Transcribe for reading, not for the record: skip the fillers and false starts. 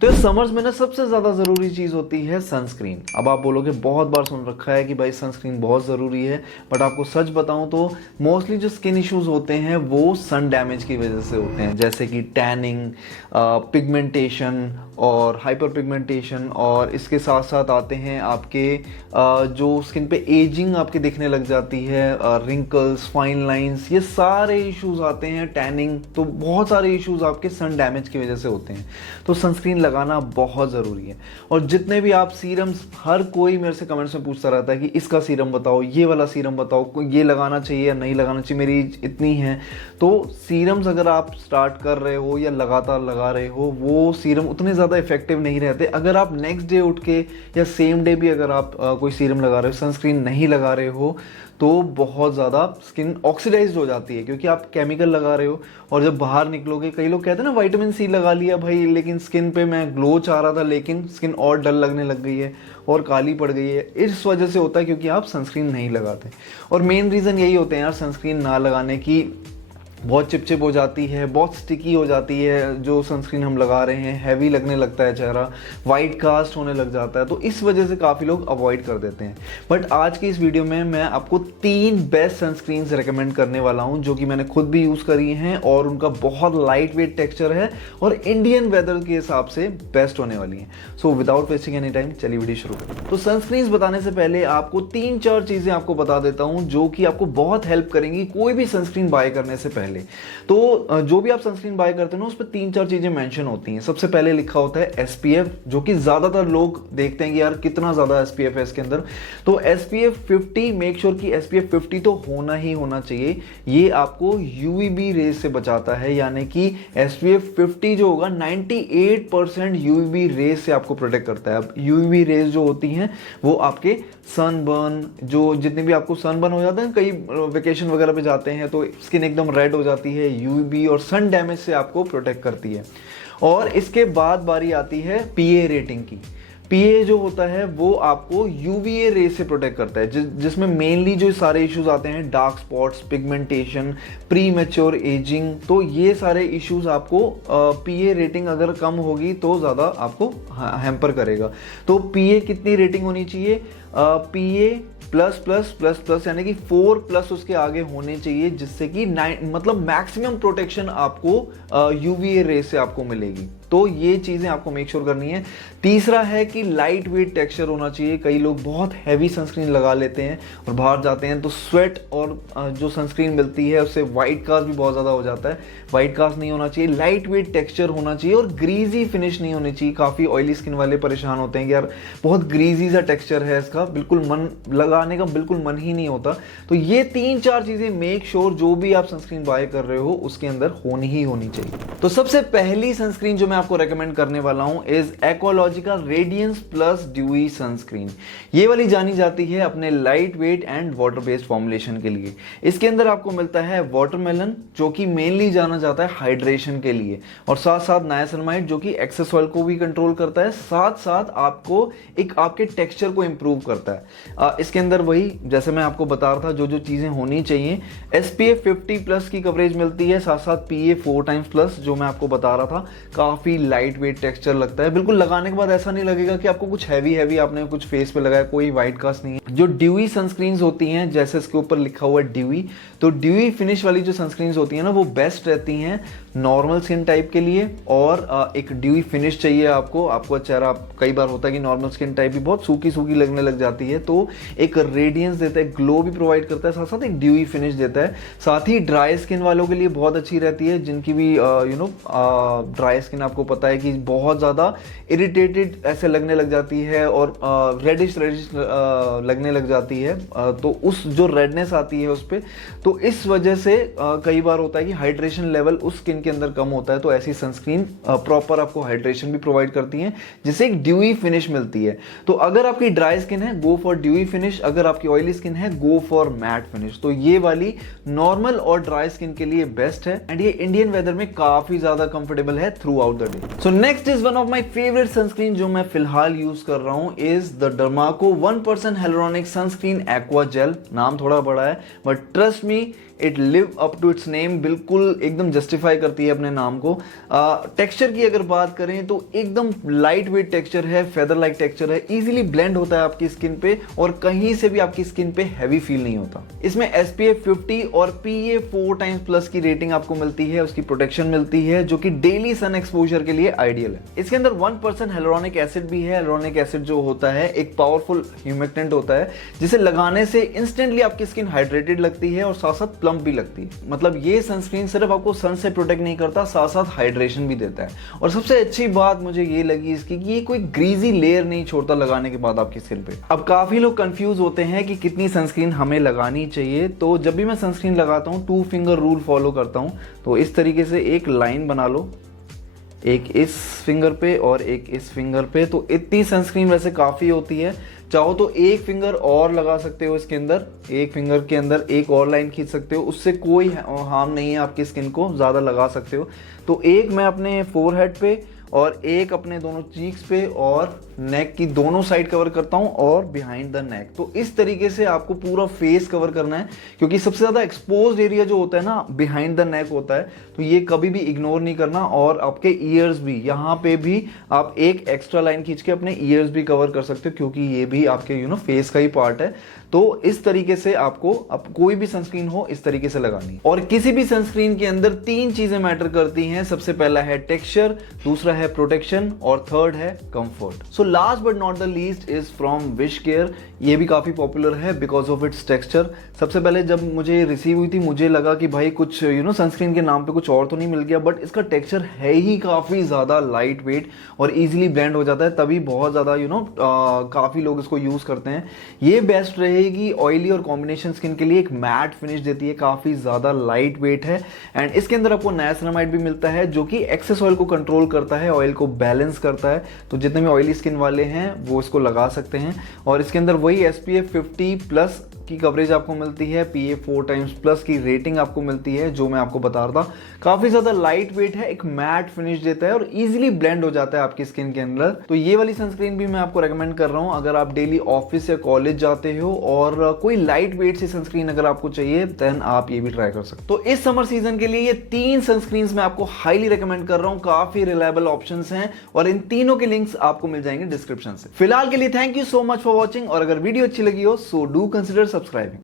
तो समर्स में ना सबसे ज़्यादा ज़रूरी चीज़ होती है सनस्क्रीन। अब आप बोलोगे बहुत बार सुन रखा है कि भाई सनस्क्रीन बहुत ज़रूरी है, बट आपको सच बताऊं तो मोस्टली जो स्किन इश्यूज होते हैं वो सन डैमेज की वजह से होते हैं, जैसे कि टैनिंग, पिगमेंटेशन और हाइपर पिगमेंटेशन, और इसके साथ साथ आते हैं आपके जो स्किन पे एजिंग आपके दिखने लग जाती है, रिंकल्स, फाइन लाइंस, ये सारे इश्यूज आते हैं, टैनिंग, तो बहुत सारे इश्यूज आपके सन डैमेज की वजह से होते हैं। तो सनस्क्रीन लगाना बहुत ज़रूरी है। और जितने भी आप सीरम्स, हर कोई मेरे से कमेंट्स में पूछता रहता है कि इसका सीरम बताओ, ये वाला सीरम बताओ, ये लगाना चाहिए या नहीं लगाना चाहिए, मेरी एज इतनी है। तो सीरम्स अगर आप स्टार्ट कर रहे हो या लगातार लगा रहे हो, वो सीरम उतने ज़्यादा इफेक्टिव नहीं रहते। अगर आप नेक्स्ट डे उठ के या सेम डे भी अगर आप कोई सीरम लगा रहे हो, सनस्क्रीन नहीं लगा रहे हो, तो बहुत ज़्यादा स्किन ऑक्सीडाइज्ड हो जाती है, क्योंकि आप केमिकल लगा रहे हो। और जब बाहर निकलोगे, कई लोग कहते हैं ना विटामिन सी लगा लिया भाई, लेकिन स्किन पे मैं ग्लो चाह रहा था, लेकिन स्किन और डल लगने लग गई है और काली पड़ गई है। इस वजह से होता है क्योंकि आप सनस्क्रीन नहीं लगाते। और मेन रीज़न यही होते हैं यार सनस्क्रीन ना लगाने की, बहुत चिपचिप हो जाती है, बहुत स्टिकी हो जाती है जो सनस्क्रीन हम लगा रहे हैं, हैवी लगने लगता है चेहरा, वाइट कास्ट होने लग जाता है। तो इस वजह से काफ़ी लोग अवॉइड कर देते हैं। बट आज की इस वीडियो में मैं आपको 3 बेस्ट सनस्क्रीन्स रेकमेंड करने वाला हूं, जो कि मैंने खुद भी यूज़ करी हैं और उनका बहुत लाइट वेट टेक्स्चर है और इंडियन वेदर के हिसाब से बेस्ट होने वाली हैं। So without wasting any time चलिए वीडियो शुरू करें। तो सनस्क्रीन्स बताने से पहले आपको 3-4 चीज़ें आपको बता देता हूँ जो कि आपको बहुत हेल्प करेंगी कोई भी सनस्क्रीन बाय करने से पहले। तो जो भी आप सनस्क्रीन बाय करते हो ना, उस पर 3-4 चीजें मेंशन होती हैं। सबसे पहले लिखा होता है SPF, जो कि ज्यादातर लोग देखते हैं कि यार कितना ज्यादा SPF है इसके अंदर। तो SPF 50, मेक श्योर कि SPF 50 तो होना ही होना चाहिए। ये आपको UVB रेज से बचाता है, यानी कि SPF 50 जो होगा 98% UVB रेज से आपको प्रोटेक्ट करता है। अब UVB रेज जो होती हैं वो आपके सनबर्न, जो जितने भी आपको सनबर्न हो जाते हैं, कई वेकेशन वगैरह पे जाते हैं तो स्किन एकदम रेड हो जाती है, UVB और सन डैमेज से आपको प्रोटेक्ट करती है। और इसके बाद बारी आती है PA रेटिंग की। PA जो होता है वो आपको UVA रे से प्रोटेक्ट करता है, जिसमें मेनली जो सारे इश्यूज आते हैं, dark spots, pigmentation, pre mature ageing, तो ये सारे इश्यूज आपको PA रेटिंग अगर कम होगी तो ज़्यादा आपको हैम्पर करेगा। तो PA कितनी रेटिंग होनी चाहिए? PA plus plus plus plus, यानी कि 4+ उसके आगे होने चाहिए, जिससे कि मतलब मैक्सिमम प्रोटेक्शन आपको UVA रे से आपको मिलेगी। तो ये चीज़ें आपको मेक श्योर करनी है। तीसरा है कि लाइट वेट टेक्सचर होना चाहिए। कई लोग बहुत हैवी सनस्क्रीन लगा लेते हैं और बाहर जाते हैं तो स्वेट और जो सनस्क्रीन मिलती है उससे वाइट कास्ट भी बहुत ज़्यादा हो जाता है। वाइट कास्ट नहीं होना चाहिए, लाइट वेट टेक्सचर होना चाहिए और ग्रीजी फिनिश नहीं होनी चाहिए। काफ़ी ऑयली स्किन वाले परेशान होते हैं कि यार बहुत ग्रीजी सा टेक्सचर है इसका, बिल्कुल मन लगाने का बिल्कुल मन ही नहीं होता। तो ये 3-4 चीज़ें मेक श्योर जो भी आप सनस्क्रीन बाय कर रहे हो उसके अंदर होनी ही होनी चाहिए। तो सबसे पहली सनस्क्रीन जो मैं आपको रेकमेंड करने वाला हूं is Aqualogica radiance plus dewy sunscreen. ये वाली जानी जाती है अपने light weight and water based formulation के लिए। इसके अंदर आपको मिलता है वाटरमेलन, जो कि मेनली जाना जाता है हाइड्रेशन के लिए, और साथ साथ नायासिनामाइड जो कि एक्सेस ऑयल को भी कंट्रोल करता है, साथ साथ आपको एक आपके टेक्सचर को इंप्रूव करता है। इसके अंदर वही जैसे मैं आपको बता रहा था जो जो चीजें होनी चाहिए, SPF 50+ की कवरेज मिलती है, साथ साथ PA 4x+ जो मैं आपको बता रहा था, काफी लाइट वेट टेक्सचर लगता है। बिल्कुल लगाने के बाद ऐसा नहीं लगेगा कि आपको कुछ हैवी आपने कुछ फेस पे लगाया, कोई वाइट कास्ट नहीं है। जो ड्यूई सनस्क्रीन्स होती हैं, जैसे इसके ऊपर लिखा हुआ है ड्यूई, तो ड्यूई फिनिश वाली जो सनस्क्रीन्स होती हैं ना, वो बेस्ट रहती हैं नॉर्मल स्किन टाइप के लिए। और एक ड्यूई फिनिश चाहिए आपको चेहरा, कई बार होता है कि नॉर्मल स्किन टाइप भी बहुत सूखी सूखी लगने लग जाती है, तो एक रेडियंस देता है, ग्लो भी प्रोवाइड करता है, साथ साथ एक ड्यूई फिनिश देता है। साथ ही ड्राई स्किन वालों के लिए बहुत अच्छी रहती है, जिनकी भी ड्राई स्किन आपको पता है कि बहुत ज़्यादा इरिटेटेड ऐसे लगने लग जाती है और रेडिश लगने लग जाती है, तो उस जो रेडनेस आती है उस पर, तो इस वजह से कई बार होता है कि हाइड्रेशन लेवल उस स्किन के अंदर कम होता है। तो ऐसी सनस्क्रीन प्रॉपर आपको हाइड्रेशन भी प्रोवाइड करती हैं, जिससे एक ड्यूई फिनिश मिलती है। तो अगर आपकी ड्राई स्किन है, गो फॉर ड्यूई फिनिश। अगर आपकी ऑयली स्किन है, गो फॉर मैट फिनिश। तो ये वाली नॉर्मल और ड्राई स्किन के लिए बेस्ट है एंड ये इंडियन वेदर में काफी ज्यादा कंफर्टेबल है throughout the day. So next is one of my favourite sunscreen जो मैं फिलहाल यूज कर रहा हूं is the Derma Co 1% hyaluronic sunscreen aqua gel. नाम थोड़ा बड़ा है but trust me, it live up to its name, बिल्कुल एकदम जस्टिफाई करती है अपने नाम को। टेक्सचर की अगर बात करें तो एकदम लाइट वेट टेक्सचर है, फेदर लाइक टेक्सचर है, इजीली ब्लेंड होता है आपकी स्किन पे और कहीं से भी आपकी स्किन पे हैवी फील नहीं होता। इसमें SPF 50 और PA 4x+ की रेटिंग आपको मिलती है, उसकी प्रोटेक्शन मिलती है जो कि डेली सन एक्सपोजर के लिए आइडियल है। इसके अंदर 1% हेलोरोनिक एसिड भी है। हेलोरोनिक एसिड जो होता है एक पावरफुल ह्यूमेक्टेंट होता है जिसे लगाने से इंस्टेंटली आपकी स्किन हाइड्रेटेड लगती है और साथ साथ प्लम्प भी लगती है। मतलब ये सनस्क्रीन सिर्फ आपको सन से प्रोटेक्ट नहीं करता, साथ साथ हाइड्रेशन भी देता है। और सबसे अच्छी बात मुझे ये लगी इसकी कि ये कोई ग्रीजी लेयर नहीं छोड़ता लगाने के बाद आपकी स्किन पे। अब काफी लोग कंफ्यूज होते हैं कि कितनी सनस्क्रीन हमें लगानी चाहिए, तो जब भी मैं सनस्क्रीन लगाता हूँ 2 फिंगर रूल फॉलो करता हूँ। तो इस तरीके से एक लाइन बना लो, एक इस फिंगर पे और एक इस फिंगर पे। तो इतनी सनस्क्रीन वैसे काफ़ी होती है, चाहो तो एक फिंगर और लगा सकते हो इसके अंदर, एक फिंगर के अंदर एक और लाइन खींच सकते हो, उससे कोई हार्म नहीं है, आपकी स्किन को ज़्यादा लगा सकते हो। तो एक मैं अपने फोरहेड पे और एक अपने दोनों चीक्स पे और नेक की दोनों साइड कवर करता हूं और बिहाइंड द नेक। तो इस तरीके से आपको पूरा फेस कवर करना है, क्योंकि सबसे ज़्यादा एक्सपोज्ड एरिया जो होता है ना बिहाइंड द नेक होता है, तो ये कभी भी इग्नोर नहीं करना। और आपके ईयर्स भी, यहाँ पे भी आप एक एक्स्ट्रा लाइन खींच के अपने ईयर्स भी कवर कर सकते हो, क्योंकि ये भी आपके फेस का ही पार्ट है। तो इस तरीके से आपको अब कोई भी सनस्क्रीन हो इस तरीके से लगानी। और किसी भी सनस्क्रीन के अंदर 3 चीजें मैटर करती हैं। सबसे पहला है टेक्सचर, दूसरा है प्रोटेक्शन और थर्ड है comfort. So last but not the least is from wish care. ये भी काफी पॉपुलर है बिकॉज ऑफ इट्स टेक्सचर। सबसे पहले जब मुझे रिसीव हुई थी मुझे लगा कि भाई कुछ सनस्क्रीन के नाम पे कुछ और तो नहीं मिल गया, बट इसका टेक्सचर है ही काफी ज्यादा लाइट वेट और इजीली ब्लेंड हो जाता है, तभी बहुत ज्यादा काफी लोग इसको यूज करते हैं। ये बेस्ट रहेगी ऑयली और कॉम्बिनेशन स्किन के लिए। एक मैट फिनिश देती है, काफी ज्यादा लाइट वेट है एंड इसके अंदर आपको नाइसिनामाइड भी मिलता है जो कि एक्सेस ऑयल को कंट्रोल करता है, ऑयल को बैलेंस करता है। तो जितने भी ऑयली स्किन वाले हैं वो इसको लगा सकते हैं। और इसके अंदर वही SPF 50+ की कवरेज आपको मिलती है, PA 4x+ की रेटिंग आपको मिलती है, जो मैं आपको बता रहा था। काफी ज्यादा लाइट वेट है, एक मैट फिनिश देता है और इजीली ब्लेंड हो जाता है आपकी स्किन के अंदर। तो ये वाली सनस्क्रीन भी मैं आपको रेकमेंड कर रहा हूं अगर आप डेली ऑफिस या कॉलेज जाते हो और कोई लाइट वेट सी सनस्क्रीन अगर आपको चाहिए, देन आप ये भी ट्राई कर सकते हो। तो इस समर सीजन के लिए ये 3 सनस्क्रीन मैं आपको हाईली रेकमेंड कर रहा हूं। काफी रिलायबल ऑप्शंस हैं और इन तीनों के लिंक्स आपको मिल जाएंगे डिस्क्रिप्शन से। फिलहाल के लिए thank you so much for watching, और अगर वीडियो अच्छी लगी हो सो डू कंसिडर सब्सक्राइबिंग।